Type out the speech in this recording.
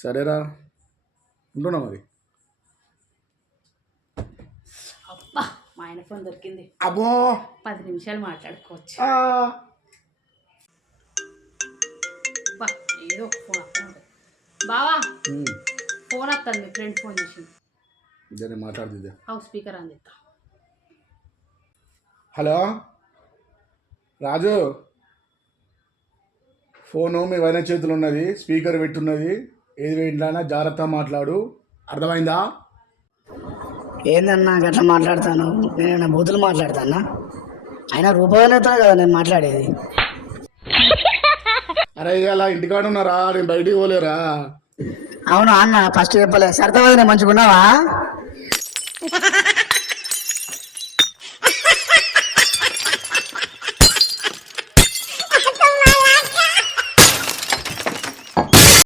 సరేరా, ఉంటున్నా మరి. అబ్బా మా ఆయన ఫోన్ దొరికింది. అబ్బో 10 నిమిషాలు మాట్లాడుకోవచ్చు. అబ్బా ఏదో ఒక ఫోన్ వస్తుంది. బావా ఫోన్ వస్తుంది, మీ ఫ్రెండ్ ఫోన్ చేసింది. ఇదే మాట్లాడుతుంది. స్పీకర్ అందిస్తా. హలో రాజు, ఫోను మీ వైన చేతులు ఉన్నది, స్పీకర్ పెట్టున్నది, ఏది పెట్టినా జాగ్రత్త మాట్లాడు, అర్థమైందా? ఏందన్నా గట్లా మాట్లాడతాను? నేను బూతులు మాట్లాడతానా? అయినా రూపాయలతో కదా నేను మాట్లాడేది. అరే ఇలా ఇంటికాడ ఉన్నారా, నేను బయటికి పోలేరా? అవును అన్న, ఫస్ట్ చెప్పలే. సరదా మంచిగా ఉన్నావా?